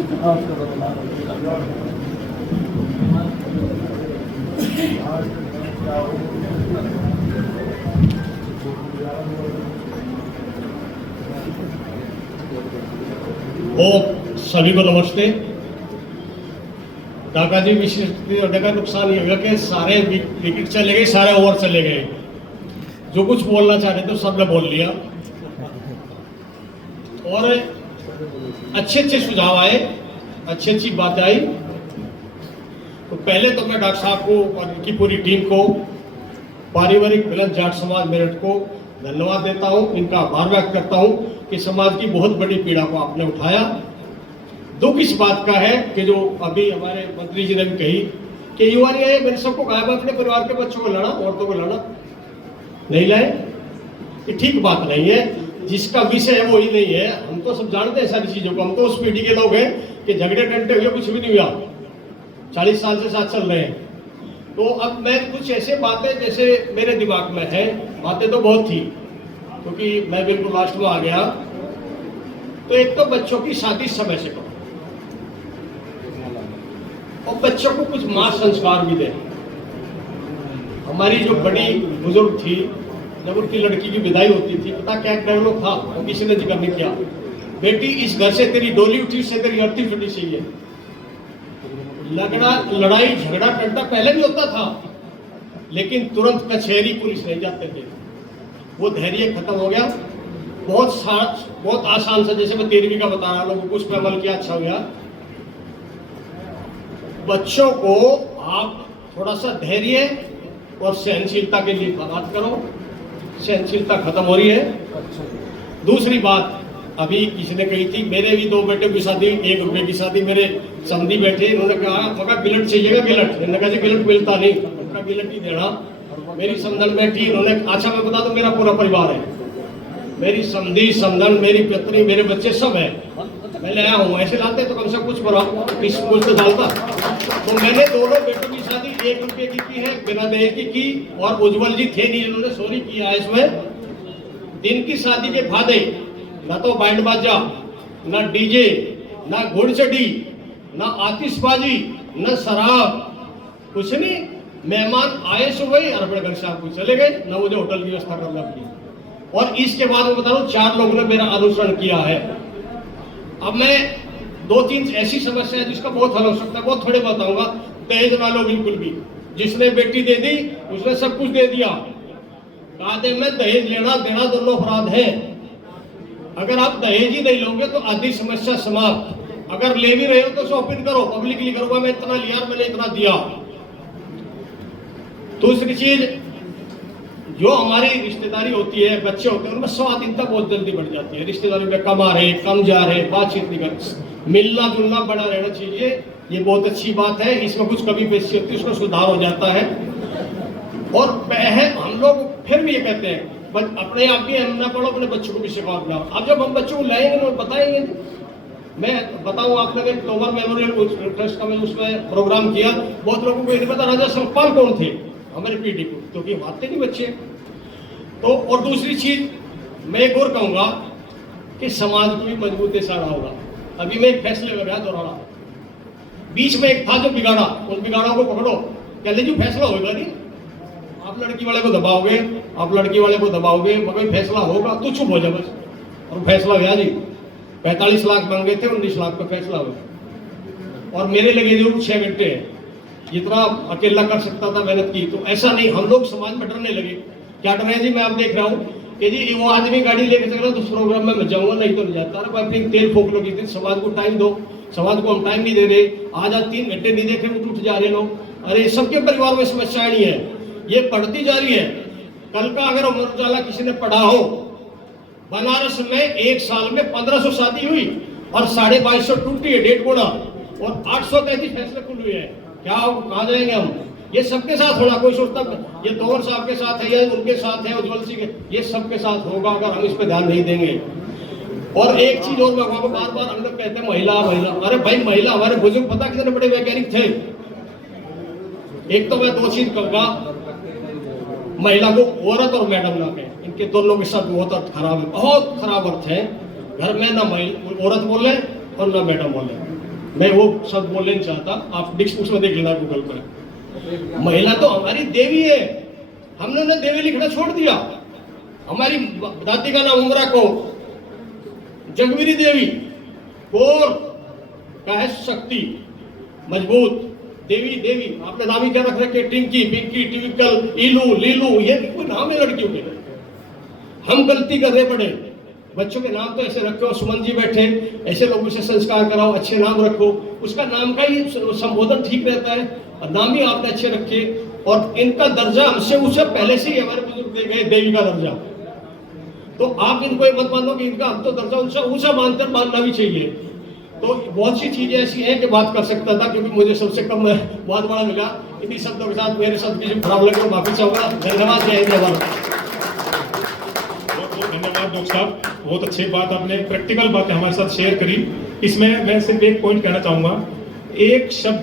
सभी को नमस्ते। ढाका जी विशेष का नुकसान ये हुआ कि सारे विकेट चले गए, सारे ओवर चले गए। जो कुछ बोलना चाह रहे थे सबने बोल लिया और अच्छे अच्छे सुझाव आए, अच्छी अच्छी बातें आई। तो पहले तो मैं डॉक्टर साहब को और इनकी पूरी टीम को, पारिवारिक मिलन जाट समाज मेरठ को धन्यवाद देता हूँ, इनका आभार व्यक्त करता हूँ कि समाज की बहुत बड़ी पीड़ा को आपने उठाया। दुख इस बात का है कि जो अभी हमारे मंत्री जी ने भी कही कि युवा ने मैंने सबको कहा अपने परिवार के बच्चों को लड़ा, औरतों को लड़ा नहीं लाए, ये ठीक बात नहीं है। जिसका विषय है वो ही नहीं है। हम तो सब जानते हैं सारी चीजों को, हम तो उस पीढ़ी के लोग हैं कि झगड़े टंटे हुए कुछ भी नहीं हुआ, 40 साल से साथ चल रहे हैं। तो अब मैं कुछ ऐसे बातें जैसे मेरे दिमाग में है, बातें तो बहुत थी क्योंकि मैं बिल्कुल लास्ट में आ गया। तो एक तो बच्चों की शादी समय से करो और बच्चों को कुछ मां संस्कार भी दे। हमारी जो बड़ी बुजुर्ग थी, जब उनकी लड़की की विदाई होती थी, पता क्या डायलॉग था, वो किसी ने जिक्र नहीं किया, बेटी इस घर से तेरी डोली उठी, से तेरी अर्थी फटी चाहिए। लगना लड़ाई झगड़ा टंटा पहले भी होता था, लेकिन तुरंत कचहरी पुलिस नहीं जाते थे, वो धैर्य खत्म हो गया। बहुत आसान सा, जैसे मैं 13वीं का बता रहा हूँ, उस पर अमल किया, अच्छा हो गया। बच्चों को आप थोड़ा सा धैर्य और सहनशीलता के लिए बात करो, सहनशीलता खत्म हो रही है। दूसरी बात अभी किसी ने कही थी, मेरे भी 2 बेटे की शादी, 1 रुपए की शादी, मेरे समधी बैठे, इन्होंने कहा मगर गिलट चाहिएगा, गिलट। मैंने कहा जी गिलट मिलता नहीं, उनका गिलट ही देना। मेरी समधन बैठी, इन्होंने, अच्छा मैं बता दूं मेरा पूरा परिवार है, मेरी समधी समधन, मेरी पत्नी, मेरे बच्चे सब है। मैं ले आया हूँ, ऐसे लाते तो कम से कम कुछ बड़ा इस स्कूल से डालता। तो मैंने दोनों बेटों की शादी 1 रुपए की है, बिना दहेज की। और उज्जवल जी थे नहीं, इन्होंने सॉरी किया है इसमें। दिन की शादी के फायदे न तो बैंड बाजा, न डीजे, न घुड़चटी, न आतिशबाजी, न शराब, कुछ नहीं। मेहमान आए सुबह और अपने घर से आपको चले गए, न मुझे होटल की व्यवस्था करना पड़ी। और इसके बाद मैं बता रहा हूँ 4 लोगों ने मेरा अनुसरण किया है। अब मैं 2-3 ऐसी समस्या है जिसका बहुत हल हो सकता है, बहुत थोड़े बताऊंगा। दहेज ना लो बिल्कुल भी, जिसने बेटी दे दी उसने सब कुछ दे दिया। कायदे में दहेज लेना देना दोनों अपराध है। अगर आप दहेज ही नहीं लोगे तो आधी समस्या समाप्त। अगर ले भी रहे हो तो शॉपिंग करो, पब्लिकली करो, मैं इतना लिया, मैंने इतना दिया। दूसरी चीज, जो हमारी रिश्तेदारी होती है, बच्चे होते हैं, उनमें स्वाधीनता बहुत जल्दी बढ़ जाती है। रिश्तेदारी में कम आ रहे, कम जा रहे, बातचीत नहीं कर, मिलना जुलना बना रहना चाहिए, ये बहुत अच्छी बात है। इसमें कुछ कमी पेशी होती है, उसमें सुधार हो जाता है। और हम लोग फिर भी ये कहते हैं अपने आप भी हम ना पढ़ो, अपने बच्चों को भी सिखाओ अपना। अब जब हम बच्चों को लाएंगे तो बताएंगे। मैं बताऊं, आपने तोमर मेमोरियल ट्रस्ट का मैंने उसमें प्रोग्राम किया, बहुत लोगों को नहीं पता राजा सतपाल कौन थे हमारी पीढ़ी को, क्योंकि आते नहीं बच्चे। तो और दूसरी चीज मैं एक और कहूंगा कि समाज को भी मजबूती से आना होगा। अभी मैं एक फैसले में गया दोहराना, बीच में एक था जो बिगाड़ा, उन बिगाड़ों को पकड़ो, कहते जी फैसला होगा नहीं, आप लड़की वाले को दबाओगे, आप लड़की वाले को दबाओगे, मगर फैसला होगा तो चुप हो जाए बस। और फैसला हुआ जी, 45 लाख मांगे थे, 19 लाख का फैसला हुआ। और मेरे लगे जो 6 घंटे हैं, जितना अकेला कर सकता था मेहनत की। तो ऐसा नहीं, हम लोग समाज में डरने लगे। क्या डर रहे हैं जी? मैं आप देख रहा हूँ कि जी वो आदमी गाड़ी लेके चल रहा है तो प्रोग्राम में मैं जाऊंगा, नहीं तो नहीं जाता। अरे भाई अपनी तेल फूक लो, किसी समाज को टाइम दो। समाज को हम टाइम नहीं दे रहे, आज 3 घंटे नहीं देखे उठ जा रहे लोग। अरे सबके परिवार में समस्याएं नहीं है, ये बढ़ती जा रही है। कल का अगर अमर उजाला किसी ने पढ़ा हो, बनारस में 1 साल में 1500 शादी हुई और 2250 टूटी है, 1.5 गुना, और 833 फैसले खुल हुए हैं। क्या कहा जाएंगे हम? ये सबके साथ होना, कोई सोचता ये तोमर साहब के साथ है या उनके साथ है, उज्जवल सिंह के, ये सबके साथ होगा अगर हम इस पे ध्यान नहीं देंगे। और एक चीज और, मैं बार बार हम लोग कहते हैं महिला महिला, अरे भाई महिला, हमारे बुजुर्ग पता कितने बड़े वैज्ञानिक थे। एक तो मैं 2 चीज कहूंगा, महिला को औरत और मैडम ना कहें, इनके दोनों के साथ बहुत अर्थ खराब है, बहुत खराब अर्थ है। घर में ना औरत बोले और ना मैडम बोले, मैं वो शब्द बोलने नहीं चाहता, आप डिक्स बुक्स में देख लेना गूगल पर। महिला तो हमारी देवी है, हमने ना देवी लिखना छोड़ दिया। हमारी दादी का नाम उमरा को जगवीरी देवी, और का है शक्ति मजबूत देवी। देवी आपने नाम ही क्या रख रखे, टिंकी, पिंकी, ट्विंकल, इलू, लीलू, ये कोई नाम है लड़कियों के। हम गलती कर रहे बड़े, बच्चों के नाम तो ऐसे रखो, सुमन जी बैठे, ऐसे लोगों से संस्कार कराओ, अच्छे नाम रखो, उसका नाम का ही संबोधन ठीक रहता है, और नाम ही आपने अच्छे रखे। और इनका दर्जा हमसे उससे पहले से ही हमारे बुजुर्ग दे गए, देवी का दर्जा। तो आप इनको ये मत मानो कि इनका हम तो दर्जा उनसे ऊंचा मानकर मानना भी चाहिए। तो बहुत सी चीजें ऐसी हैं कि बात कर सकता था, क्योंकि मुझे सबसे कम बहुत बड़ा मिला। इन्हीं शब्दों के साथ मेरे शब्द की खराब लगे तो माफी चाहूंगा। धन्यवाद, जय हिंद, जय भारत। बहुत बहुत धन्यवाद डॉक्टर साहब, बहुत अच्छी बात आपने प्रैक्टिकल बातें हमारे साथ शेयर करी। इसमें मैं सिर्फ एक पॉइंट कहना चाहूंगा, एक शब्द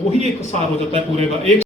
वही एक सार हो जाता है पूरे का। एक